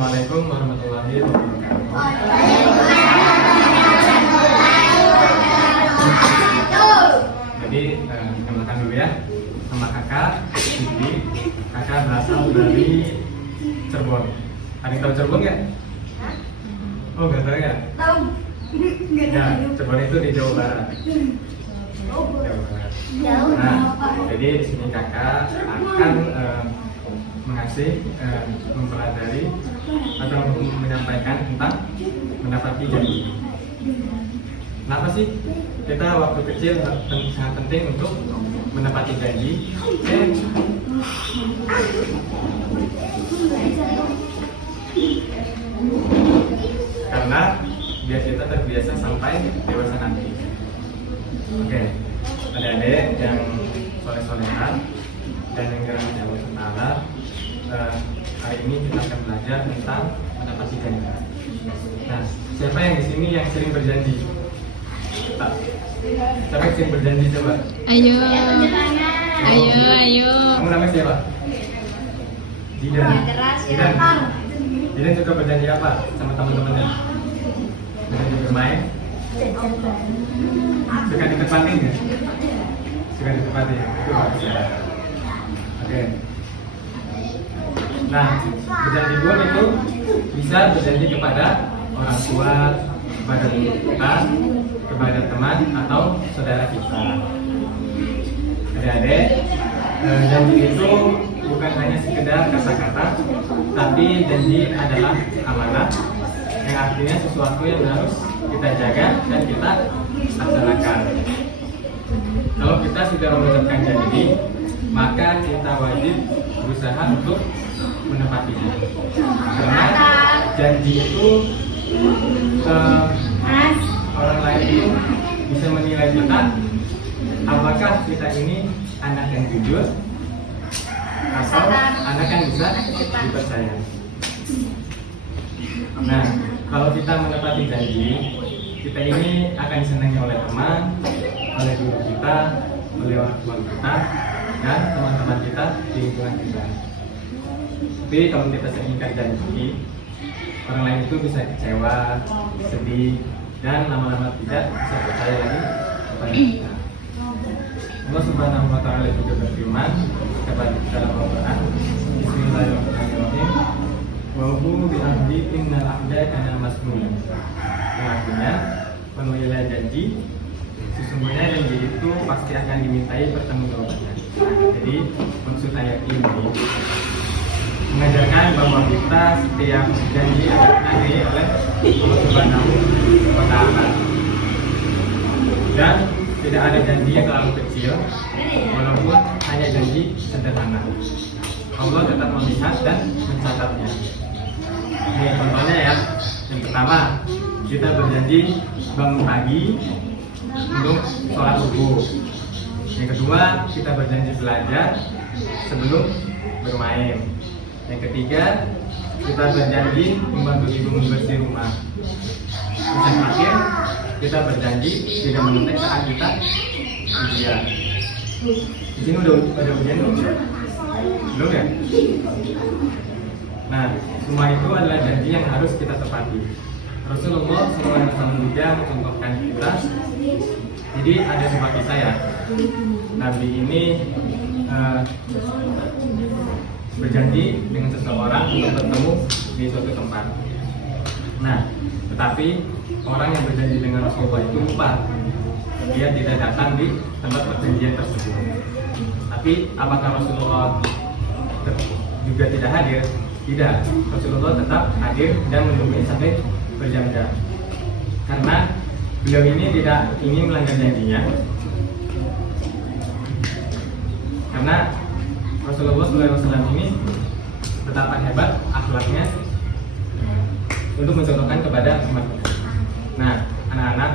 Assalamualaikum warahmatullahi wabarakatuh. Jadi kenalkan dulu ya, nama kakak Siti. Kakak berasal dari Cirebon. Ada yang tahu Cirebon nggak? Oh nggak tahu ya? Tahu. Ya, Cirebon itu di Jawa Barat. Jawa Barat. Jauh. Nah, jadi di sini kakak akan mempelajari atau menyampaikan tentang menepati janji. Kenapa sih kita waktu kecil sangat penting untuk menepati janji? Karena biar kita terbiasa sampai dewasa nanti. Oke, adik-adik yang soleh-solehan dan yang dirahmati Allah Taala, hari ini kita akan belajar tentang menepati janji. Nah, siapa yang di sini yang sering berjanji? Siapa yang sering berjanji coba? Ayo. Kamu namanya siapa? Jidan. Jidan suka berjanji apa sama teman-temannya? Berjanji bermain? Suka ditepatin ya? Suka ditepatin ya? Itu bagus ya. Oke. Nah, berjanji pun itu bisa berjanji kepada orang tua, kepada guru kita, kepada teman atau saudara kita. Adik-adik, janji itu bukan hanya sekedar kata-kata, tapi janji adalah amanah, yang artinya sesuatu yang harus kita jaga dan kita laksanakan. Kalau kita sudah mengucapkan janji, maka kita wajib berusaha untuk menepatinya. Karena janji itu orang lain itu bisa menilai kita apakah kita ini anak yang jujur atau anak yang bisa dipercaya. Nah, kalau kita menepati janji, kita ini akan disenangi oleh teman, oleh guru kita, oleh orang tua kita, dan teman-teman kita di lingkungan kita. Tapi kalau kita sering ingkar janji, orang lain itu bisa kecewa, sedih, dan lama-lama tidak bisa percaya lagi kepada kita. Allah Subhanahu wa Ta'ala juga berfirman kepada dalam Al-Quran, Bismillahirrahmanirrahim, wa hum bi ahdi innal ahda kana mas'ula. Yang artinya penuhilah janji, sesungguhnya janji itu pasti akan dimintai pertanggungjawabannya. Jadi maksud ayat ini mengajarkan bahwa kita setiap janji akan ditagih oleh Allah Subhanahu wa Ta'ala. Dan tidak ada janji yang terlalu kecil, walaupun hanya janji sederhana. Allah tetap melihat dan mencatatnya. Ini contohnya ya. Yang pertama, kita berjanji bangun pagi untuk sholat subuh. Yang kedua, kita berjanji belajar sebelum bermain. Yang ketiga, kita berjanji membantu ibu membersih rumah. Yang terakhir, kita berjanji tidak menonton saat kita ujian. Di sini udah ujian belum? Belum ya? Nah, semua itu adalah janji yang harus kita tepati. Rasulullah SAW juga mencontohkan kita. Jadi ada sebuah kisah ya. Nabi ini berjanji dengan seseorang untuk bertemu di suatu tempat. Nah, tetapi orang yang berjanji dengan Rasulullah itu lupa. Dia tidak datang di tempat perjanjian tersebut. Tapi apakah Rasulullah juga tidak hadir? Tidak. Rasulullah tetap hadir dan menunggu sampai berjam-jam. Karena beliau ini tidak ingin melanggar janjinya. Karena Rasulullah SAW ini betapa hebat akhlaknya untuk mencontohkan kepada umat. Nah, anak-anak,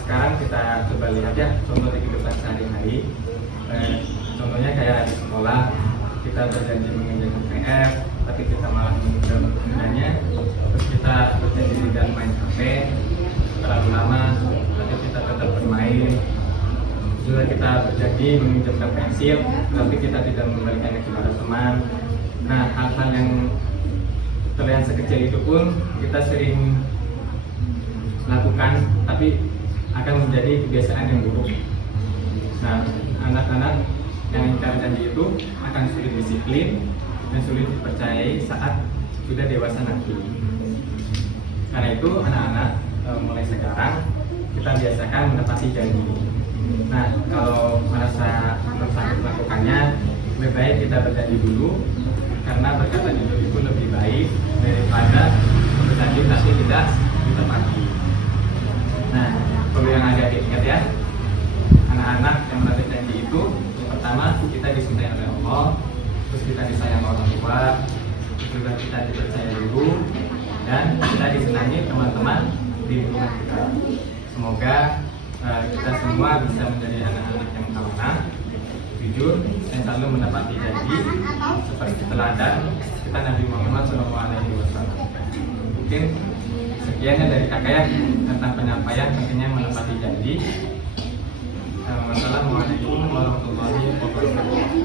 sekarang kita coba lihat ya contoh di kehidupan sehari-hari. Contohnya kayak di sekolah, kita berjanji mengerjakan PR, tapi kita malah menunda-nundanya. Terus kita berjanji tidak main HP terlalu lama, tapi kita tetap bermain. Juga kita berjanji meminjamkan pensil, tapi kita tidak memberikannya kepada teman. Nah, hal-hal yang terlihat sekecil itu pun kita sering lakukan, tapi akan menjadi kebiasaan yang buruk. Nah, anak-anak yang ingkar janji itu akan sulit disiplin dan sulit dipercayai saat sudah dewasa nanti. Karena itu anak-anak mulai sekarang kita biasakan menepati janji. Nah, kalau merasa belum sanggup melakukannya, lebih baik kita berjanji dulu, karena berkata jujur itu lebih baik daripada berjanji tapi tidak ditepati. Nah, perlu yang agak diingat ya, anak-anak yang menepati janji itu, yang pertama kita dicintai oleh Allah, terus kita disayang orang tua, terus juga kita dipercaya dulu, dan kita disenangi teman-teman di lingkungan kita. Semoga kita semua bisa menjadi anak-anak yang amanah, jujur, dan selalu menepati janji seperti teladan kita Nabi Muhammad SAW. Mungkin sekiannya dari kakak ya tentang penyampaian pentingnya menepati janji. Wassalamualaikum warahmatullahi wabarakatuh.